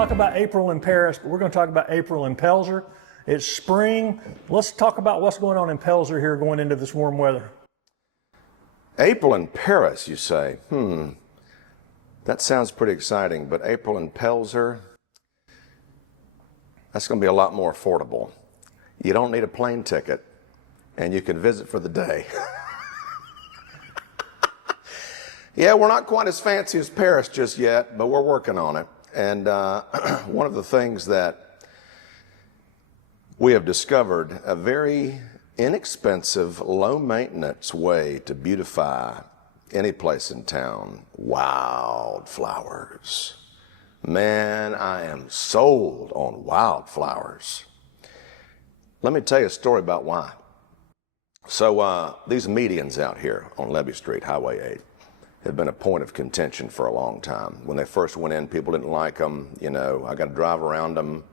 talk about April in Paris, but we're going to talk about April in Pelzer. It's spring. Let's talk about what's going on in Pelzer here going into this warm weather. April in Paris, you say? That sounds pretty exciting, but April in Pelzer, that's going to be a lot more affordable. You don't need a plane ticket, and you can visit for the day. Yeah, we're not quite as fancy as Paris just yet, but we're working on it. And one of the things that we have discovered, a very inexpensive, low-maintenance way to beautify any place in town, wildflowers. Man, I am sold on wildflowers. Let me tell you a story about why. So these medians out here on Levee Street, Highway 8, have been a point of contention for a long time. When they first went in, people didn't like them. You know, I got to drive around them.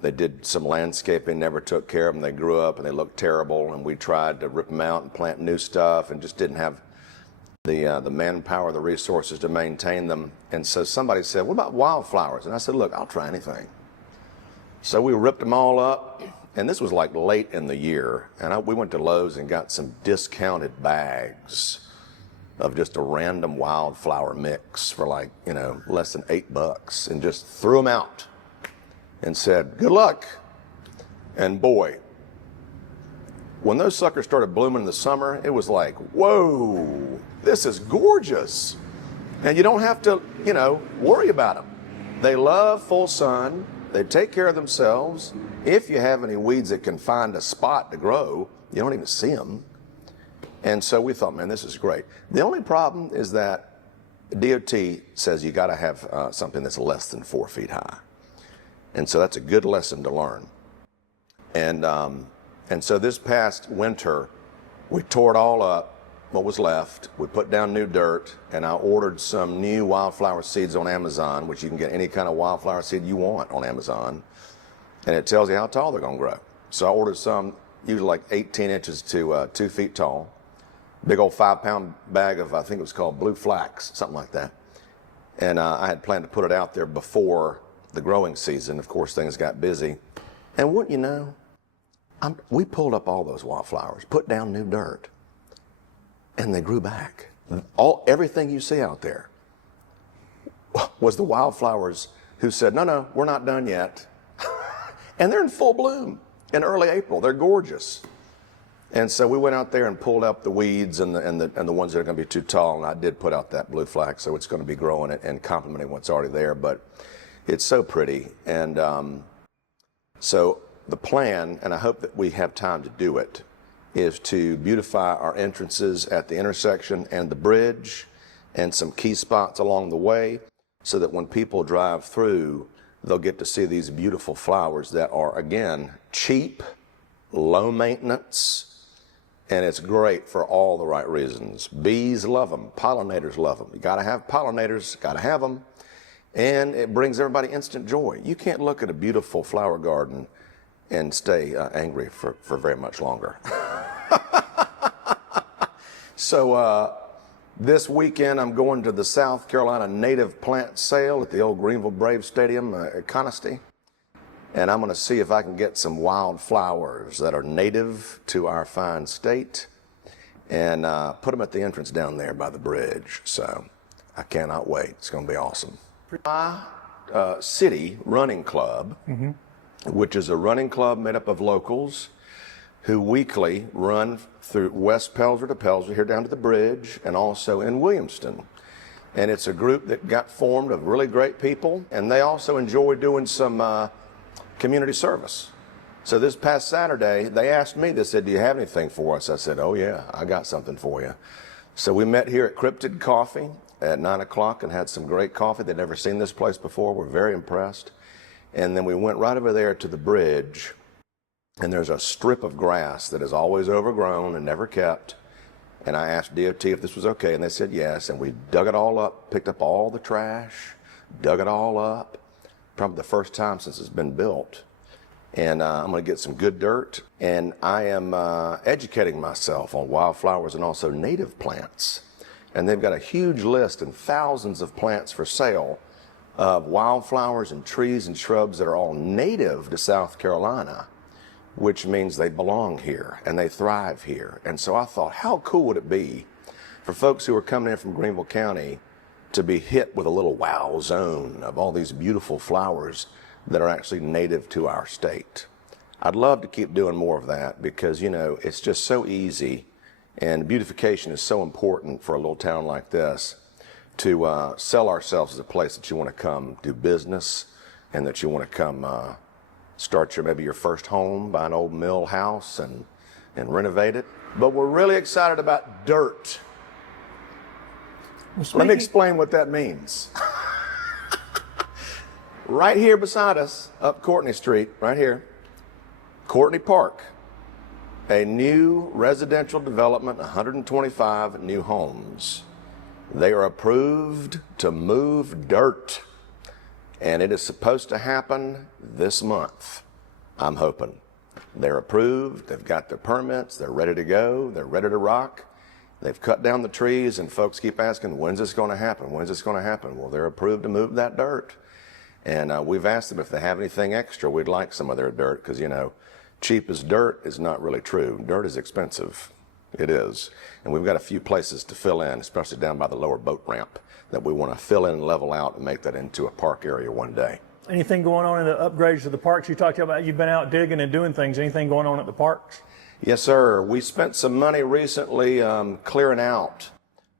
They did some landscaping, never took care of them. They grew up and they looked terrible, and we tried to rip them out and plant new stuff and just didn't have the manpower, the resources to maintain them. And so somebody said, what about wildflowers? And I said, look, I'll try anything. So we ripped them all up, and this was like late in the year, and we went to Lowe's and got some discounted bags of just a random wildflower mix for like, you know, less than $8, and just threw them out and said, good luck. And boy, when those suckers started blooming in the summer, it was like, whoa, this is gorgeous. And you don't have to, you know, worry about them. They love full sun. They take care of themselves. If you have any weeds that can find a spot to grow, you don't even see them. And so we thought, man, this is great. The only problem is that DOT says you got to have something that's less than 4 feet high. And so that's a good lesson to learn. And so this past winter, we tore it all up, what was left. We put down new dirt, and I ordered some new wildflower seeds on Amazon, which you can get any kind of wildflower seed you want on Amazon. And it tells you how tall they're going to grow. So I ordered some, usually like 18 inches to 2 feet tall. Big old 5-pound bag of, I think it was called blue flax, something like that. And I had planned to put it out there before the growing season. Of course, things got busy. And wouldn't you know, we pulled up all those wildflowers, put down new dirt, and they grew back. Everything you see out there was the wildflowers who said, no, we're not done yet. And they're in full bloom in early April. They're gorgeous. And so we went out there and pulled up the weeds and the ones that are going to be too tall. And I did put out that blue flax, so it's going to be growing it and complementing what's already there. But it's so pretty. And so the plan, and I hope that we have time to do it, is to beautify our entrances at the intersection and the bridge and some key spots along the way, so that when people drive through, they'll get to see these beautiful flowers that are, again, cheap, low maintenance, and it's great for all the right reasons. Bees love them. Pollinators love them. You got to have pollinators, got to have them, and it brings everybody instant joy. You can't look at a beautiful flower garden and stay angry for very much longer. So this weekend I'm going to the South Carolina Native Plant Sale at the old Greenville Braves Stadium at Conisty. And I'm going to see if I can get some wildflowers that are native to our fine state and put them at the entrance down there by the bridge. So I cannot wait. It's going to be awesome. My city running club, which is a running club made up of locals who weekly run through West Pelzer to Pelzer, here down to the bridge, and also in Williamston. And it's a group that got formed of really great people, and they also enjoy doing some community service. So this past Saturday, they asked me, they said, do you have anything for us? I said, oh yeah, I got something for you. So we met here at Cryptid Coffee at 9 o'clock and had some great coffee. They'd never seen this place before. We're very impressed. And then we went right over there to the bridge, and there's a strip of grass that is always overgrown and never kept. And I asked DOT if this was okay, and they said yes. And we dug it all up, picked up all the trash, dug it all up. Probably the first time since it's been built. And I'm going to get some good dirt. And I am educating myself on wildflowers and also native plants. And they've got a huge list and thousands of plants for sale of wildflowers and trees and shrubs that are all native to South Carolina, which means they belong here and they thrive here. And so I thought, how cool would it be for folks who are coming in from Greenville County to be hit with a little wow zone of all these beautiful flowers that are actually native to our state. I'd love to keep doing more of that because, you know, it's just so easy, and beautification is so important for a little town like this to sell ourselves as a place that you want to come do business and that you want to come start maybe your first home, buy an old mill house and renovate it. But we're really excited about dirt. Let me explain what that means. Right here beside us, up Courtney Street, right here, Courtney Park, a new residential development, 125 new homes. They are approved to move dirt, and it is supposed to happen this month, I'm hoping. They're approved, they've got their permits, they're ready to go, they're ready to rock. They've cut down the trees, and folks keep asking, when's this going to happen? When's this going to happen? Well, they're approved to move that dirt. And we've asked them if they have anything extra, we'd like some of their dirt, because, you know, cheap as dirt is not really true. Dirt is expensive. It is. And we've got a few places to fill in, especially down by the lower boat ramp, that we want to fill in and level out and make that into a park area one day. Anything going on in the upgrades to the parks? You talked about you've been out digging and doing things. Anything going on at the parks? Yes, sir. We spent some money recently clearing out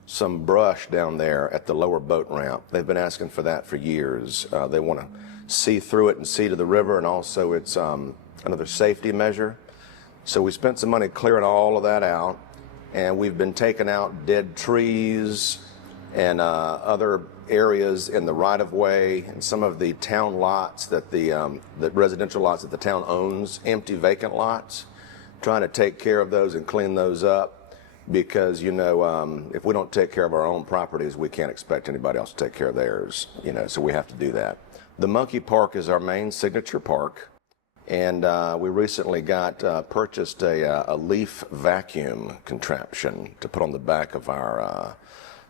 some brush down there at the lower boat ramp. They've been asking for that for years. They want to see through it and see to the river, and also it's another safety measure. So we spent some money clearing all of that out, and we've been taking out dead trees and other areas in the right-of-way and some of the town lots that the residential lots that the town owns, empty vacant lots, trying to take care of those and clean those up, because, you know, if we don't take care of our own properties, we can't expect anybody else to take care of theirs, you know, so we have to do that. The Monkey Park is our main signature park, and we recently purchased a leaf vacuum contraption to put on the back of our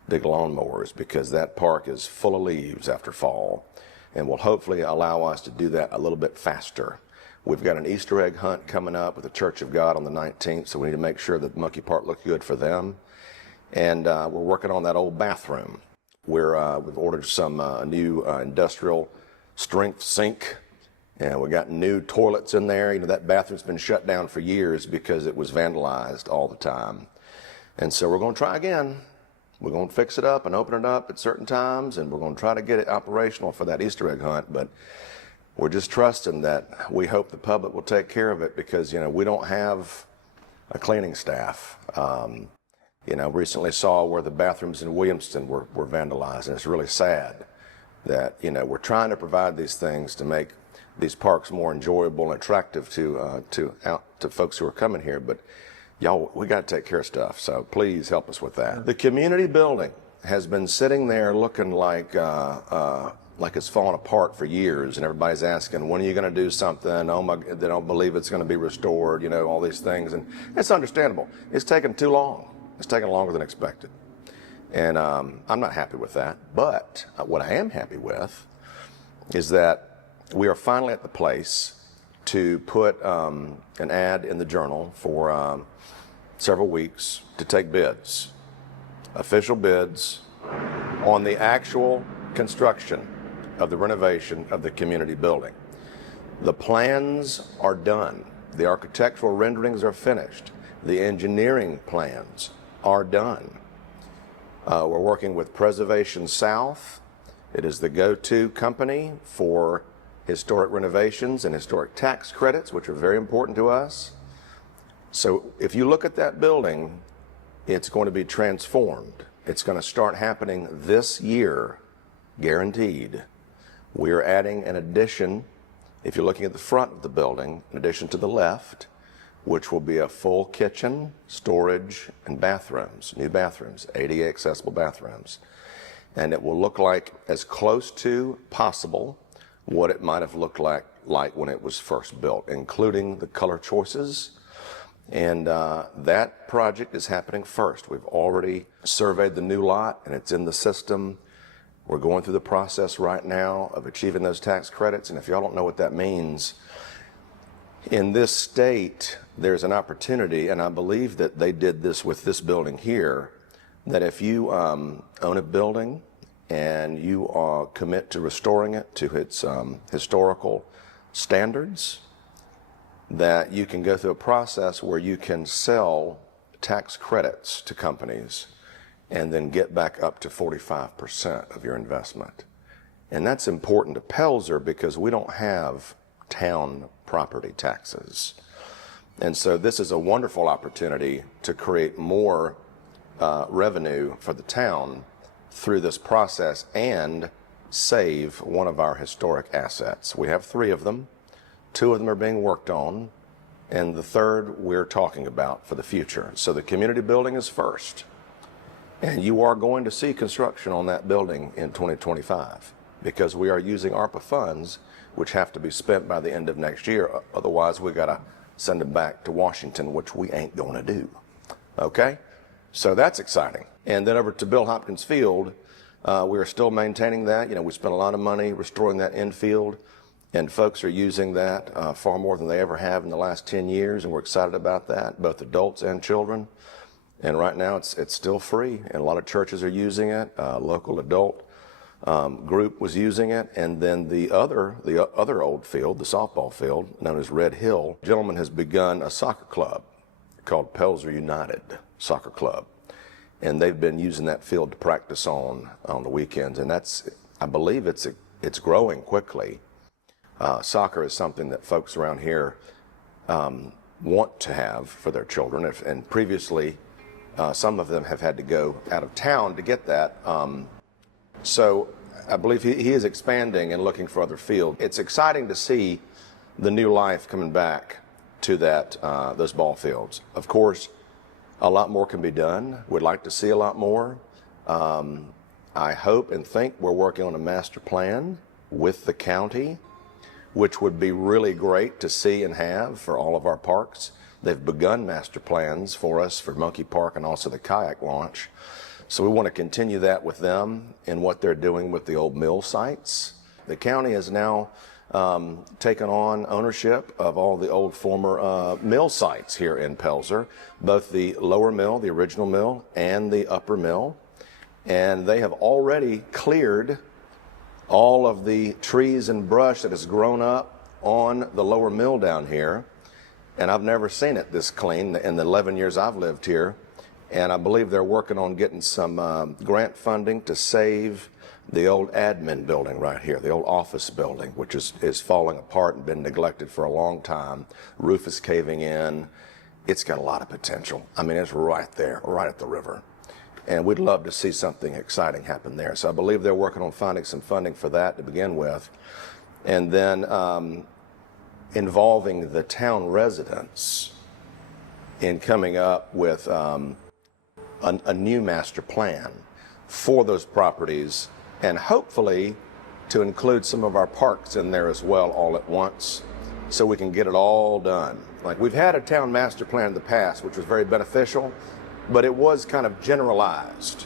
big lawnmowers, because that park is full of leaves after fall, and will hopefully allow us to do that a little bit faster. We've got an Easter egg hunt coming up with the Church of God on the 19th, so we need to make sure that Monkey Park looks good for them. And we're working on that old bathroom. We've ordered some new industrial strength sink, and we got new toilets in there. You know, that bathroom's been shut down for years because it was vandalized all the time. And so we're going to try again. We're going to fix it up and open it up at certain times, and we're going to try to get it operational for that Easter egg hunt. But we're just trusting that we hope the public will take care of it, because, you know, we don't have a cleaning staff. You know, recently saw where the bathrooms in Williamston were vandalized, and it's really sad that, you know, we're trying to provide these things to make these parks more enjoyable and attractive to folks who are coming here. But y'all, we got to take care of stuff, so please help us with that. The community building has been sitting there looking like it's fallen apart for years, and everybody's asking, when are you going to do something? Oh my, they don't believe it's going to be restored, you know, all these things. And it's understandable. It's taken too long. It's taken longer than expected. And I'm not happy with that. But what I am happy with is that we are finally at the place to put an ad in the Journal for several weeks to take bids, official bids, on the actual construction of the renovation of the community building. The plans are done. The architectural renderings are finished. The engineering plans are done. We're working with Preservation South. It is the go-to company for historic renovations and historic tax credits, which are very important to us. So if you look at that building, it's going to be transformed. It's going to start happening this year, guaranteed. We are adding an addition, if you're looking at the front of the building, an addition to the left, which will be a full kitchen, storage, and bathrooms, new bathrooms, ADA accessible bathrooms. And it will look like, as close to possible, what it might have looked like when it was first built, including the color choices. And that project is happening first. We've already surveyed the new lot, and it's in the system. We're going through the process right now of achieving those tax credits, and if y'all don't know what that means, in this state, there's an opportunity, and I believe that they did this with this building here, that if you own a building and you commit to restoring it to its historical standards, that you can go through a process where you can sell tax credits to companies and then get back up to 45% of your investment. And that's important to Pelzer because we don't have town property taxes. And so this is a wonderful opportunity to create more revenue for the town through this process and save one of our historic assets. We have 3 of them. 2 of them are being worked on, and the 3rd we're talking about for the future. So the community building is first, and you are going to see construction on that building in 2025 because we are using ARPA funds, which have to be spent by the end of next year. Otherwise, we got to send them back to Washington, which we ain't going to do. Okay? So that's exciting. And then over to Bill Hopkins Field, we are still maintaining that. You know, we spent a lot of money restoring that infield, and folks are using that far more than they ever have in the last 10 years, and we're excited about that, both adults and children. And right now it's still free, and a lot of churches are using it. Local adult group was using it, and then the other old field, the softball field, known as Red Hill, a gentleman has begun a soccer club called Pelzer United Soccer Club, and they've been using that field to practice on the weekends, and I believe it's growing quickly. Soccer is something that folks around here want to have for their children, and previously some of them have had to go out of town to get that. So I believe he is expanding and looking for other fields. It's exciting to see the new life coming back to those ball fields. Of course, a lot more can be done. We'd like to see a lot more. I hope and think we're working on a master plan with the county, which would be really great to see and have for all of our parks. They've begun master plans for us for Monkey Park and also the kayak launch. So we want to continue that with them and what they're doing with the old mill sites. The county has now taken on ownership of all the old former mill sites here in Pelzer, both the lower mill, the original mill, and the upper mill. And they have already cleared all of the trees and brush that has grown up on the lower mill down here. And I've never seen it this clean in the 11 years I've lived here. And I believe they're working on getting some grant funding to save the old admin building right here, the old office building, which is falling apart and been neglected for a long time. Roof is caving in. It's got a lot of potential. I mean, it's right there, right at the river. And we'd love to see something exciting happen there. So I believe they're working on finding some funding for that to begin with. And then involving the town residents in coming up with a new master plan for those properties, and hopefully to include some of our parks in there as well all at once so we can get it all done. Like, we've had a town master plan in the past, which was very beneficial, but it was kind of generalized.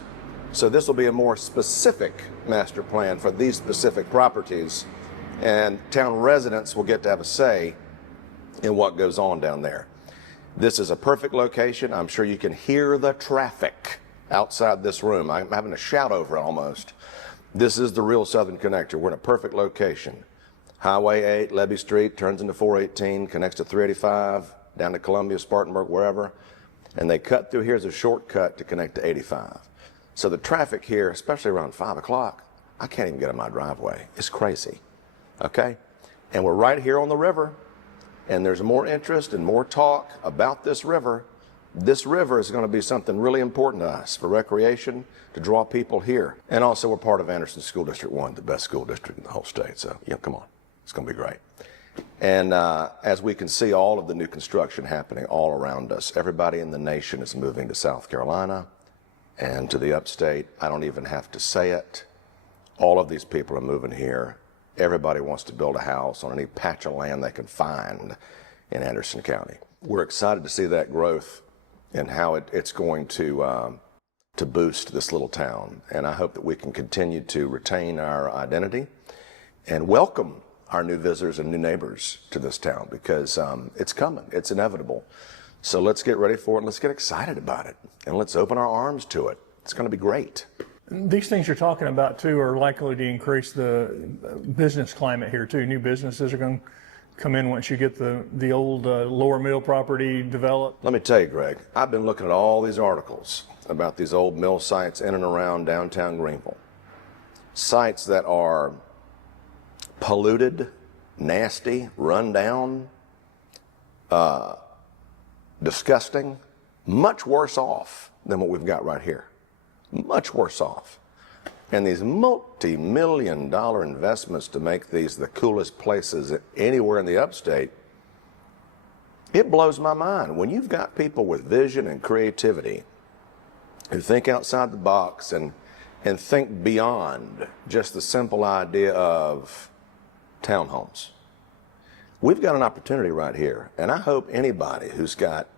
So this will be a more specific master plan for these specific properties, and town residents will get to have a say in what goes on down there. This is a perfect location. I'm sure you can hear the traffic outside this room. I'm having a shout over it almost. This is the real Southern Connector. We're in a perfect location. Highway 8, Levy Street, turns into 418, connects to 385, down to Columbia, Spartanburg, wherever. And they cut through here as a shortcut to connect to 85. So the traffic here, especially around 5 o'clock, I can't even get in my driveway. It's crazy, okay? And we're right here on the river, and there's more interest and more talk about this river. This river is going to be something really important to us for recreation, to draw people here. And also, we're part of Anderson School District 1, the best school district in the whole state. So, yeah, come on. It's going to be great. And as we can see all of the new construction happening all around us, everybody in the nation is moving to South Carolina and to the upstate. I don't even have to say it. All of these people are moving here. Everybody wants to build a house on any patch of land they can find in Anderson County. We're excited to see that growth and how it's going to to boost this little town. And I hope that we can continue to retain our identity and welcome our new visitors and new neighbors to this town, because it's coming, it's inevitable. So let's get ready for it, and let's get excited about it, and let's open our arms to it. It's going to be great. These things you're talking about too are likely to increase the business climate here too. New businesses are going to come in once you get the old Lower Mill property developed. Let me tell you, Greg, I've been looking at all these articles about these old mill sites in and around downtown Greenville. Sites that are polluted, nasty, run down, disgusting, much worse off than what we've got right here. Much worse off. And these multi-million-dollar investments to make these the coolest places anywhere in the upstate, it blows my mind. When you've got people with vision and creativity who think outside the box and think beyond just the simple idea of townhomes. We've got an opportunity right here, and I hope anybody who's got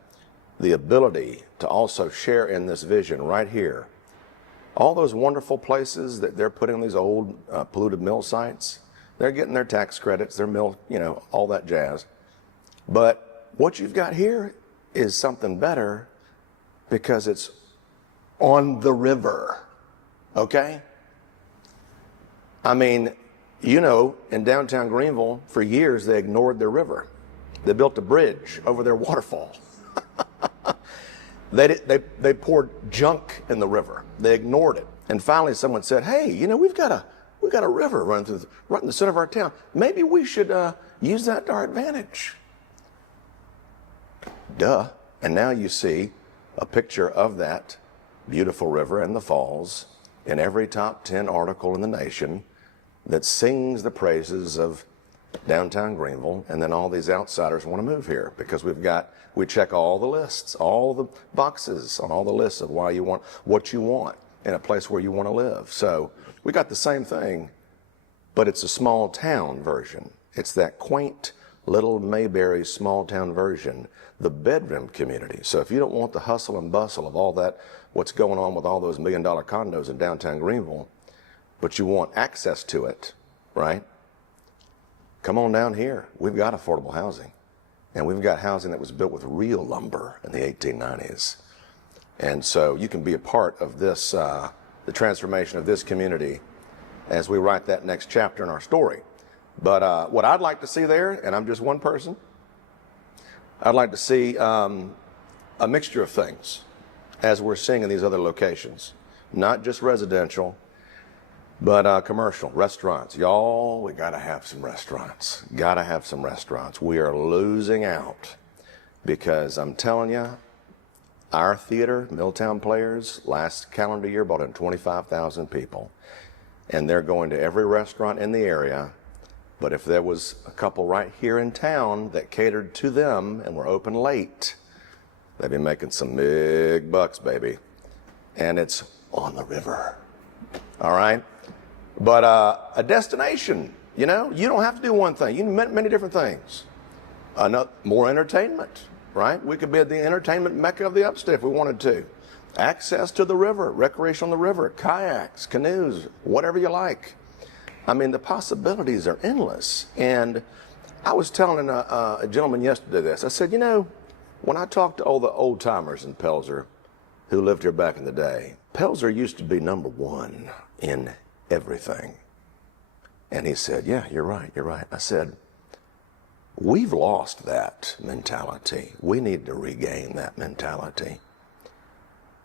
the ability to also share in this vision right here, all those wonderful places that they're putting these old polluted mill sites, they're getting their tax credits, their mill, all that jazz. But what you've got here is something better because it's on the river, okay? I mean, in downtown Greenville, for years, they ignored their river. They built a bridge over their waterfall. They poured junk in the river. They ignored it. And finally, someone said, hey, we've got a river running through right in the center of our town. Maybe we should use that to our advantage. Duh. And now you see a picture of that beautiful river and the falls in every top 10 article in the nation that sings the praises of downtown Greenville, and then all these outsiders want to move here because we check all the lists, all the boxes on all the lists of what you want in a place where you want to live. So we got the same thing, but it's a small town version. It's that quaint little Mayberry small town version, the bedroom community. So if you don't want the hustle and bustle of all that, what's going on with all those $1 million condos in downtown Greenville, but you want access to it, right? Come on down here. We've got affordable housing. And we've got housing that was built with real lumber in the 1890s. And so you can be a part of this, the transformation of this community as we write that next chapter in our story. But what I'd like to see there, and I'm just one person, I'd like to see a mixture of things as we're seeing in these other locations. Not just residential, but commercial, restaurants. Y'all, we gotta have some restaurants. Gotta have some restaurants. We are losing out because I'm telling you, our theater, Milltown Players, last calendar year brought in 25,000 people. And they're going to every restaurant in the area. But if there was a couple right here in town that catered to them and were open late, they'd be making some big bucks, baby. And it's on the river. All right? But a destination, you don't have to do one thing. You can do many different things. More entertainment, right? We could be at the entertainment mecca of the upstate if we wanted to. Access to the river, recreation on the river, kayaks, canoes, whatever you like. I mean, the possibilities are endless. And I was telling a gentleman yesterday this. I said, when I talk to all the old timers in Pelzer who lived here back in the day, Pelzer used to be number one in everything. And he said, yeah, you're right. I said, we've lost that mentality. We need to regain that mentality.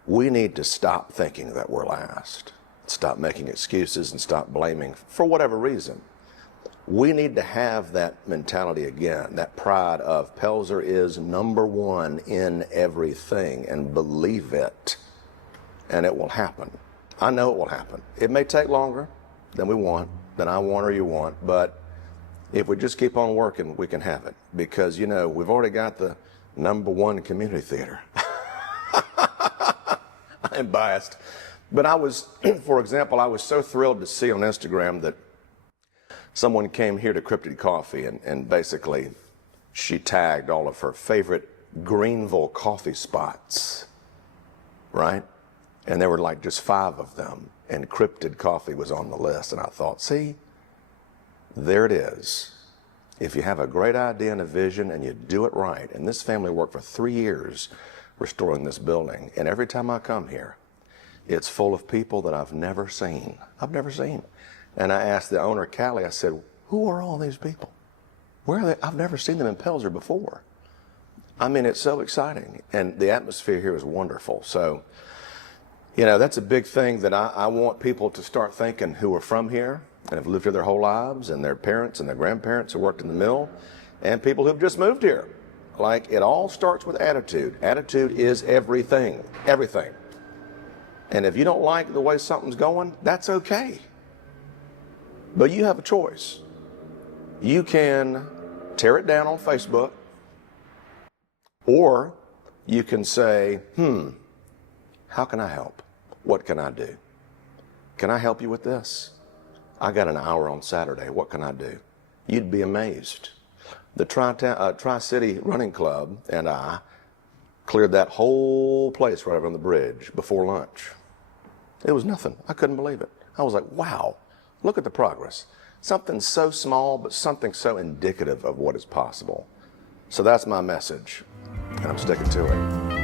We need to stop thinking that we're last. Stop making excuses and stop blaming for whatever reason. We need to have that mentality again, that pride of Pelzer is number one in everything, and believe it, and it will happen. I know it will happen. It may take longer than we want, than I want or you want, but if we just keep on working, we can have it. Because, we've already got the number one community theater. I'm biased. But for example, I was so thrilled to see on Instagram that someone came here to Cryptid Coffee and basically she tagged all of her favorite Greenville coffee spots, right? And there were like just 5 of them, and Cryptid Coffee was on the list. And I thought, see, there it is. If you have a great idea and a vision and you do it right, and this family worked for 3 years restoring this building, and every time I come here, it's full of people that I've never seen. And I asked the owner, Callie, I said, who are all these people? Where are they? I've never seen them in Pelzer before. I mean, it's so exciting, and the atmosphere here is wonderful. So, you know, that's a big thing that I want people to start thinking who are from here and have lived here their whole lives, and their parents and their grandparents who worked in the mill, and people who've just moved here. Like, it all starts with attitude. Attitude is everything, everything. And if you don't like the way something's going, that's okay. But you have a choice. You can tear it down on Facebook, or you can say, how can I help? What can I do? Can I help you with this? I got an hour on Saturday. What can I do? You'd be amazed. The Tri-City Running Club and I cleared that whole place right over on the bridge before lunch. It was nothing. I couldn't believe it. I was like, wow, look at the progress. Something so small, but something so indicative of what is possible. So that's my message, and I'm sticking to it.